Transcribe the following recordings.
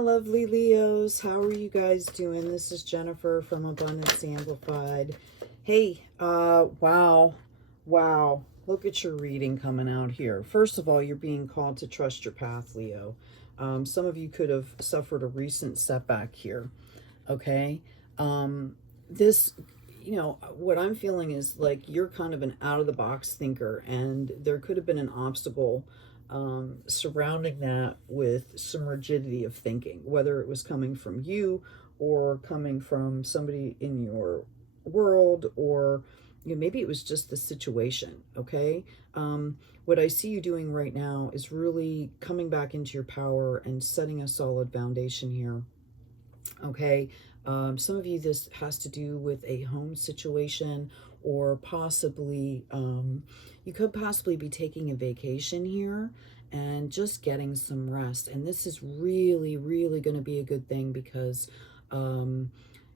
Lovely Leos, how are you guys doing? This is Jennifer from Abundance Amplified. Hey, wow, look at your reading coming out here. First of all, you're being called to trust your path, Leo. Some of you could have suffered a recent setback here, okay? This, what I'm feeling is like you're kind of an out-of-the-box thinker, and there could have been an obstacle surrounding that with some rigidity of thinking, whether it was coming from you or coming from somebody in your world, or maybe it was just the situation. Okay. What I see you doing right now is really coming back into your power and setting a solid foundation here. Okay. Some of you, this has to do with a home situation, or possibly you could possibly be taking a vacation here and just getting some rest. And this is really, really going to be a good thing, because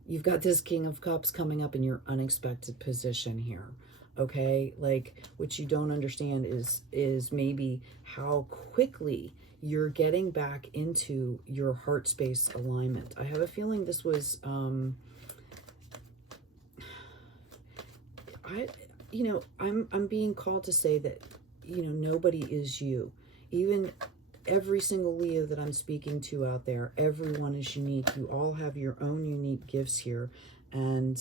you've got this King of Cups coming up in your unexpected position here. Okay, like what you don't understand is maybe how quickly you're getting back into your heart space alignment. I have a feeling this was I'm being called to say that nobody is you. Even every single Leo that I'm speaking to out there, everyone is unique. You all have your own unique gifts here, and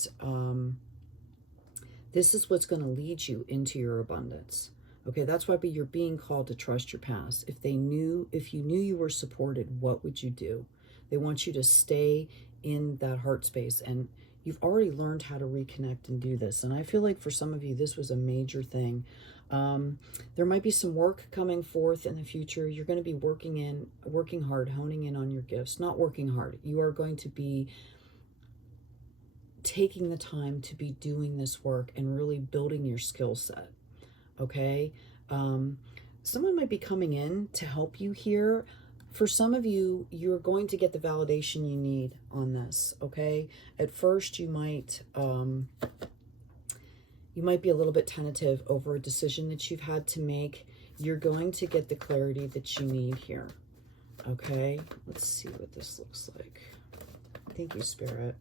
this is what's going to lead you into your abundance. Okay, that's why you're being called to trust your past. If you knew you were supported, what would you do? They want you to stay in that heart space, and you've already learned how to reconnect and do this. And I feel like for some of you, this was a major thing. There might be some work coming forth in the future. You're going to be working hard, honing in on your gifts. Not working hard. You are going to be taking the time to be doing this work and really building your skill set. Okay. Someone might be coming in to help you here. For some of you, you're going to get the validation you need on this. Okay. At first, you might be a little bit tentative over a decision that you've had to make. You're going to get the clarity that you need here. Okay. Let's see what this looks like. Thank you, Spirit.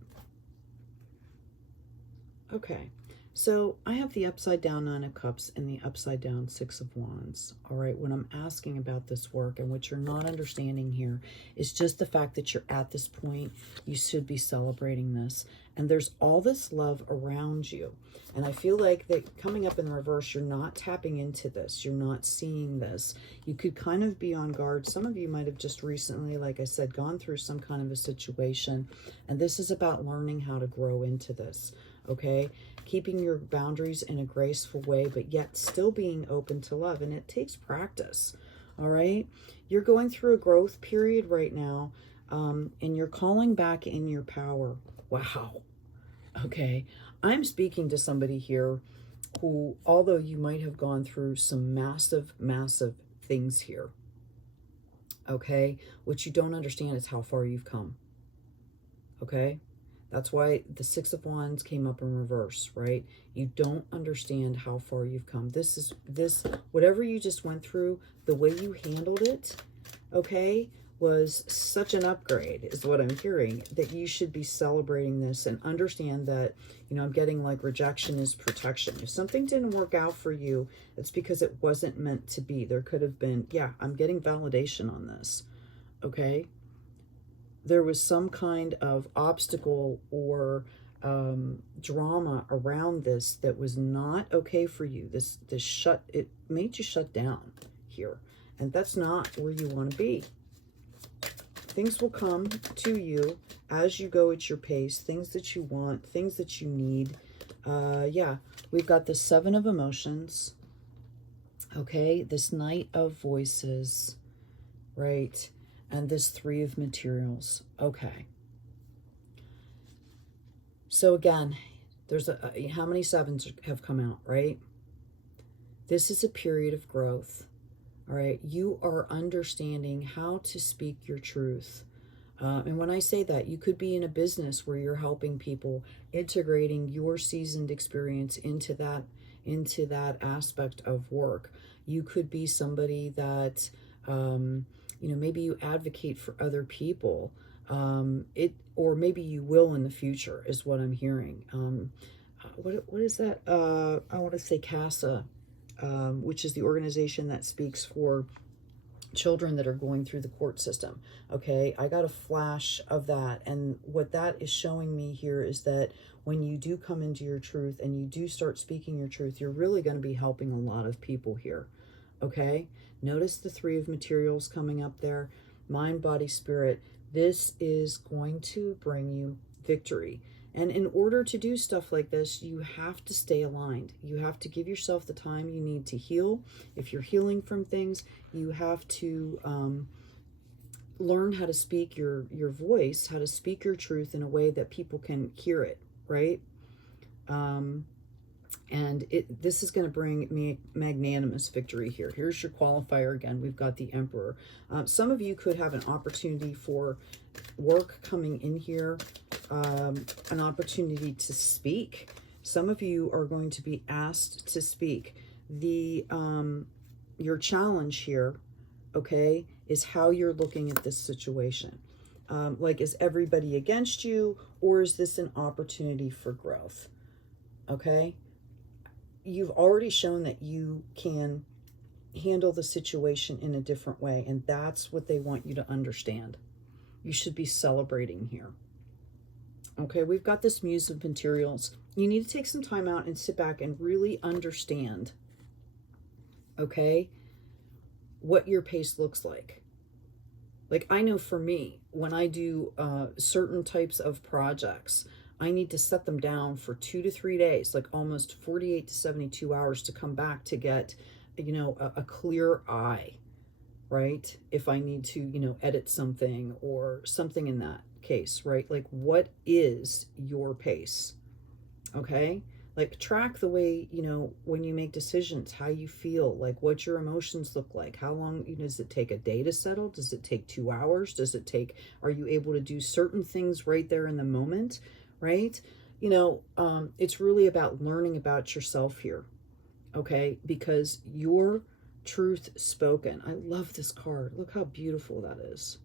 Okay, so I have the upside down Nine of Cups and the upside down Six of Wands. All right, when I'm asking about this work, and what you're not understanding here is just the fact that you're at this point. You should be celebrating this, and there's all this love around you. And I feel like that coming up in the reverse, you're not tapping into this. You're not seeing this. You could kind of be on guard. Some of you might have just recently, like I said, gone through some kind of a situation, and this is about learning how to grow into this. Okay, keeping your boundaries in a graceful way, but yet still being open to love. And it takes practice. All right, you're going through a growth period right now, and you're calling back in your power. Wow. Okay, I'm speaking to somebody here who, although you might have gone through some massive things here, okay, what you don't understand is how far you've come. Okay, that's why the Six of Wands came up in reverse, right? You don't understand how far you've come. Whatever you just went through, the way you handled it, okay, was such an upgrade, is what I'm hearing, that you should be celebrating this and understand that, I'm getting like rejection is protection. If something didn't work out for you, it's because it wasn't meant to be. There could have been, yeah, I'm getting validation on this, okay? There was some kind of obstacle or drama around this that was not okay for you. It made you shut down here, and that's not where you want to be. Things will come to you as you go at your pace, things that you want, things that you need. Yeah, we've got the Seven of Emotions, okay, this Knight of Voices, right, and this Three of Materials. Okay. So again, there's how many sevens have come out, right? This is a period of growth. All right. You are understanding how to speak your truth. And when I say that, you could be in a business where you're helping people, integrating your seasoned experience into that aspect of work. You could be somebody that you know, maybe you advocate for other people. Or maybe you will in the future is what I'm hearing. What is that? I want to say CASA, which is the organization that speaks for children that are going through the court system. Okay, I got a flash of that, and what that is showing me here is that when you do come into your truth and you do start speaking your truth, you're really going to be helping a lot of people here. Okay, notice the 3 of materials coming up there. Mind, body, spirit. This is going to bring you victory. And in order to do stuff like this, you have to stay aligned. You have to give yourself the time you need to heal. If you're healing from things, you have to learn how to speak your voice, how to speak your truth in a way that people can hear it, right? And this is going to bring me magnanimous victory here. Here's your qualifier again. We've got the Emperor. Some of you could have an opportunity for work coming in here, an opportunity to speak. Some of you are going to be asked to speak. Your challenge here, okay, is how you're looking at this situation. Like, is everybody against you, or is this an opportunity for growth? Okay, you've already shown that you can handle the situation in a different way, and that's what they want you to understand. You should be celebrating here. Okay, we've got this Muse of Materials. You need to take some time out and sit back and really understand, okay, what your pace looks like. Like, I know for me, when I do certain types of projects, I need to set them down for 2 to 3 days, like almost 48 to 72 hours to come back to get, you know, a clear eye, right? If I need to, you know, edit something or something in that case, right? Like, what is your pace? Okay? Like, track the way, you know, when you make decisions, how you feel, like what your emotions look like. How long, you know, does it take a day to settle? Does it take 2 hours? Does it take, are you able to do certain things right there in the moment? Right? You know, it's really about learning about yourself here, okay? Because your truth spoken, I love this card. Look how beautiful that is.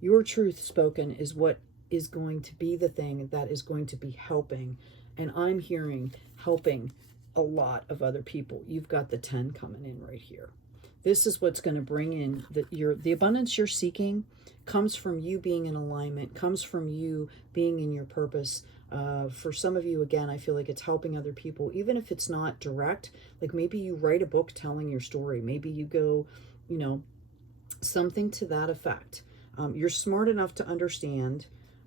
Your truth spoken is what is going to be the thing that is going to be helping. And I'm hearing helping a lot of other people. You've got the 10 coming in right here. This is what's going to bring in the abundance you're seeking. Comes from you being in alignment, comes from you being in your purpose. For some of you, again, I feel like it's helping other people, even if it's not direct. Like, maybe you write a book telling your story. Maybe you go, you know, something to that effect. You're smart enough to understand,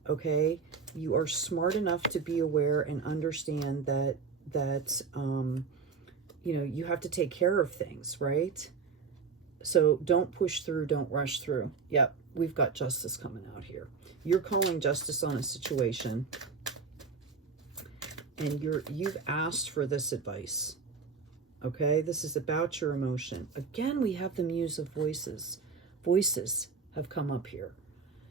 okay? You are smart enough to be aware and understand that you know, you have to take care of things, right? So don't push through, don't rush through. Yep, we've got justice coming out here. You're calling justice on a situation, and you've asked for this advice. Okay, this is about your emotion. Again, we have the Muse of Voices. Voices have come up here.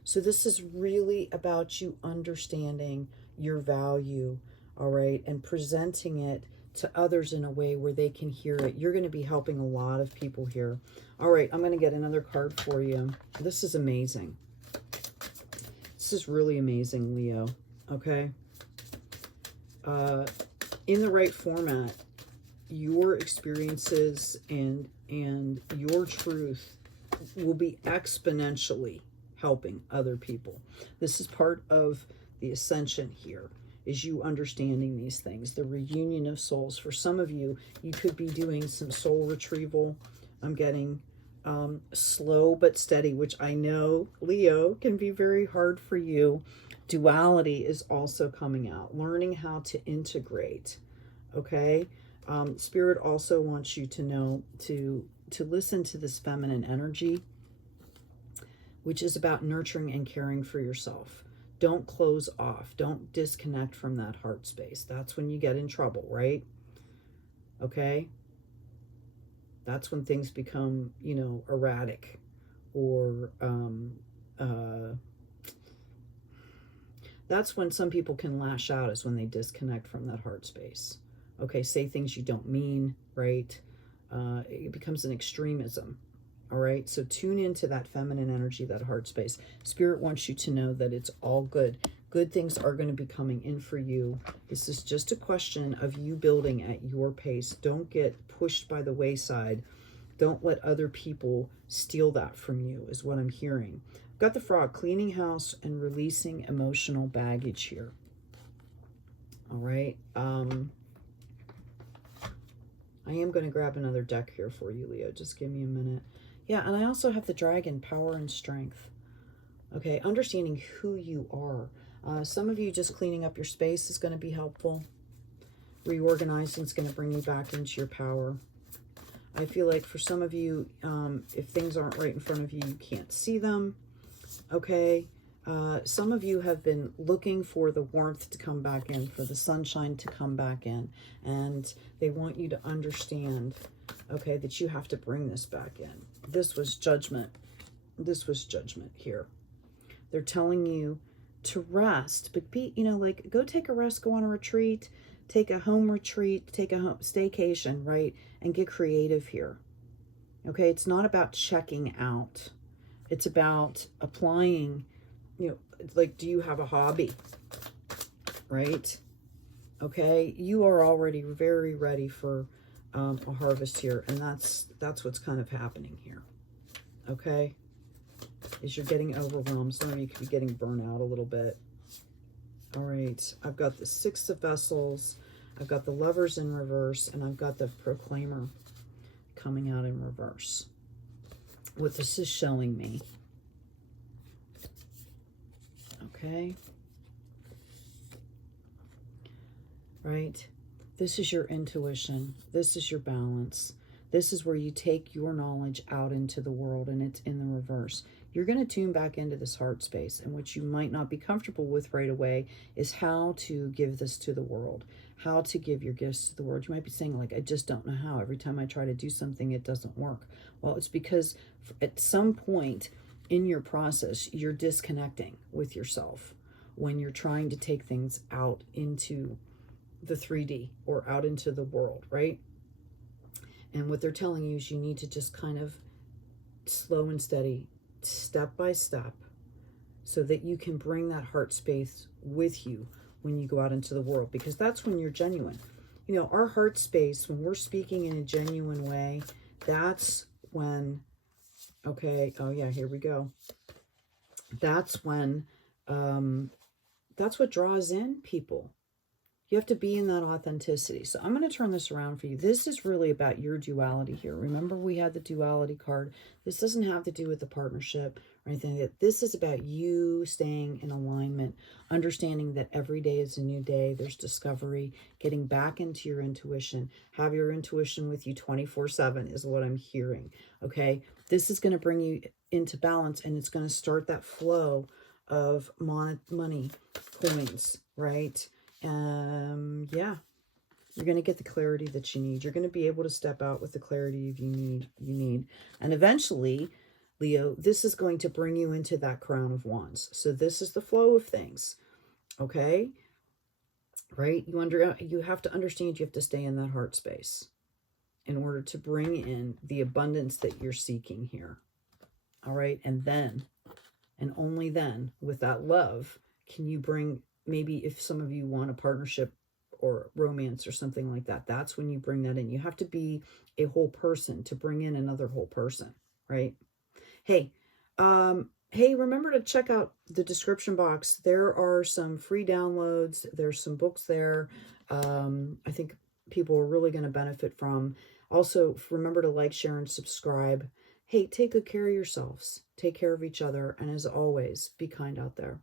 So this is really about you understanding your value, all right, and presenting it to others in a way where they can hear it. You're going to be helping a lot of people here. All right, I'm going to get another card for you. This is amazing. This is really amazing, Leo, okay? In the right format, your experiences and your truth will be exponentially helping other people. This is part of the ascension here, is you understanding these things, the reunion of souls. For some of you, you could be doing some soul retrieval. I'm getting slow but steady, which I know, Leo, can be very hard for you. Duality is also coming out, learning how to integrate, okay? Spirit also wants you to know to listen to this feminine energy, which is about nurturing and caring for yourself. Don't close off. Don't disconnect from that heart space. That's when you get in trouble, right? Okay? That's when things become, you know, erratic, or that's when some people can lash out, is when they disconnect from that heart space. Okay, say things you don't mean, right? It becomes an extremism. All right, so tune into that feminine energy, that heart space. Spirit wants you to know that it's all good. Good things are going to be coming in for you. This is just a question of you building at your pace. Don't get pushed by the wayside. Don't let other people steal that from you, is what I'm hearing. I've got the Frog, cleaning house and releasing emotional baggage here. All right. I am going to grab another deck here for you, Leo. Just give me a minute. Yeah, and I also have the Dragon, power and strength. Okay, understanding who you are. Some of you just cleaning up your space is going to be helpful. Reorganizing is going to bring you back into your power. I feel like for some of you, if things aren't right in front of you, you can't see them. Okay. Some of you have been looking for the warmth to come back in, for the sunshine to come back in. And they want you to understand, okay, that you have to bring this back in. This was judgment. This was judgment here. They're telling you to rest, but be, you know, like, go take a rest, go on a retreat, take a home retreat, take a home staycation, right? And get creative here. Okay, it's not about checking out. It's about applying, you know, like, do you have a hobby, right? Okay, you are already very ready for a harvest here, and that's what's kind of happening here. Okay, is you're getting overwhelmed. Some of you could be getting burnt out a little bit. All right, I've got the Six of Vessels, I've got the Lovers in reverse, and I've got the Proclaimer coming out in reverse. What this is showing me, okay, right? This is your intuition. This is your balance. This is where you take your knowledge out into the world, and it's in the reverse. You're going to tune back into this heart space, and what you might not be comfortable with right away is how to give this to the world, how to give your gifts to the world. You might be saying, like, I just don't know how. Every time I try to do something, it doesn't work. Well, it's because at some point in your process, you're disconnecting with yourself when you're trying to take things out into the 3D or out into the world, right? And what they're telling you is you need to just kind of slow and steady, step by step, so that you can bring that heart space with you when you go out into the world, because that's when you're genuine. You know, our heart space, when we're speaking in a genuine way, that's when, okay, oh yeah, here we go. That's when, that's what draws in people. You have to be in that authenticity. So I'm going to turn this around for you. This is really about your duality here. Remember, we had the duality card. This doesn't have to do with the partnership or anything like that. This is about you staying in alignment, understanding that every day is a new day. There's discovery, getting back into your intuition. Have your intuition with you 24/7 is what I'm hearing. Okay, this is going to bring you into balance, and it's going to start that flow of money, coins, right? Yeah, you're going to get the clarity that you need. You're going to be able to step out with the clarity you need. And eventually, Leo, this is going to bring you into that Crown of Wands. So this is the flow of things. Okay? Right? You have to understand you have to stay in that heart space in order to bring in the abundance that you're seeking here. All right? And then, and only then, with that love, can you bring, maybe if some of you want a partnership or romance or something like that, that's when you bring that in. You have to be a whole person to bring in another whole person, right? Hey, remember to check out the description box. There are some free downloads. There's some books there. I think people are really going to benefit from. Also, remember to like, share, and subscribe. Hey, take good care of yourselves. Take care of each other. And as always, be kind out there.